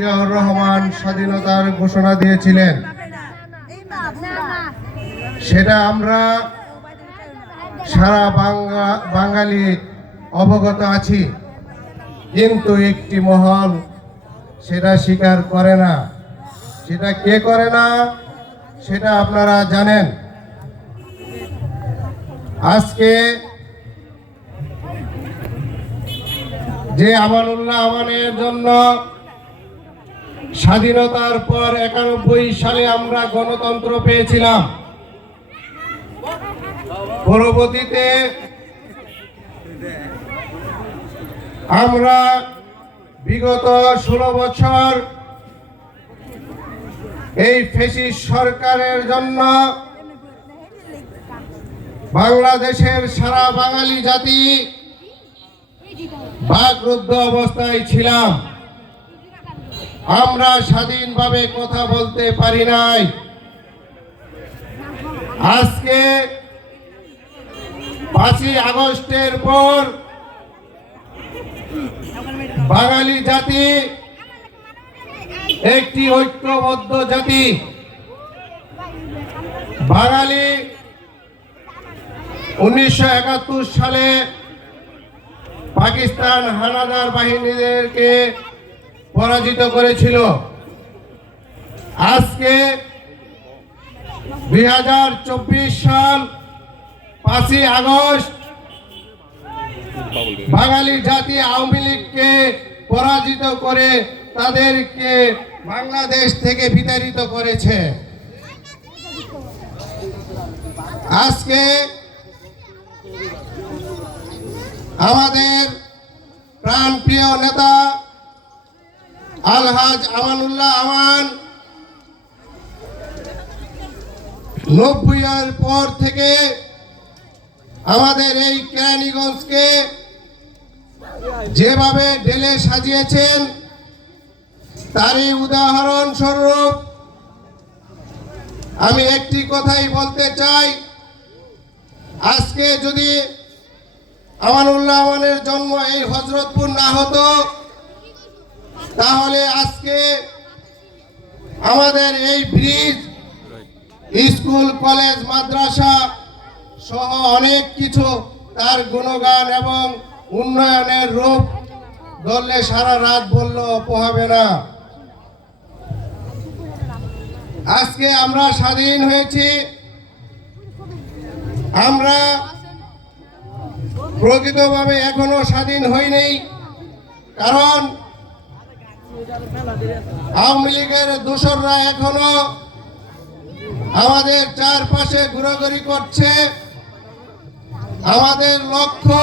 জিয়াউর রহমান স্বাধীনতার ঘোষণা দিয়েছিলেন। সেটা আমরা সারা বাংলা, বাঙালি অবগত আছি। কিন্তু একটি মহল সেটা স্বীকার করে না। সেটা কে করে না, সেটা আপনারা জানেন। আজকে যে আমানুল্লাহ আমানের জন্য স্বাধীনতার পর একানব্বই সালে আমরা গণতন্ত্র পেয়েছিলাম। পরবর্তীতে আমরা বিগত ষোলো বছর এই ফেসি সরকারের জন্য বাংলাদেশের সারা বাঙালি জাতি বাকরুদ্ধ অবস্থায় ছিলাম। আমরা স্বাধীনভাবে কথা বলতে পারি নাই। আজকে পাঁচই আগস্টের পর বাঙালি জাতি একটি ঐক্যবদ্ধ জাতি। বাঙালি উনিশশো একাত্তর সালে পাকিস্তান হানাদার বাহিনীদেরকে পরাজিত করেছিল। আজকে দুই হাজার চব্বিশ সাল পাঁচই আগস্ট বাঙালি জাতি আওয়ামী লীগকে পরাজিত করে তাদেরকে বাংলাদেশ থেকে বিতাড়িত করেছে। আজকে আমাদের প্রাণপ্রিয় নেতা আলহাজ আমানুল্লাহ আমান। নব্বইয়ের পর থেকে আমাদের এই কেরানীগঞ্জকে যেভাবে ঢেলে সাজিয়েছেন, তারই উদাহরণ স্বরূপ আমি একটি কথাই বলতে চাই। আজকে যদি আমানুল্লাহ আমানের জন্ম এই হজরতপুর না হতো তাহলে আজকে আমাদের এই ব্রিজ, স্কুল, কলেজ, মাদ্রাসা সহ অনেক কিছু তার গুণগান এবং উন্নয়নের রূপ ধরলে সারা রাত বললেও পোহাবে না। আজকে আমরা স্বাধীন হয়েছি। আমরা প্রকৃতভাবে এখনও স্বাধীন হইনি কারণ আওয়ামী লীগের দূষণরা এখনও আমাদের চারপাশে ঘোরাঘুরি করছে। আমাদের লক্ষ্য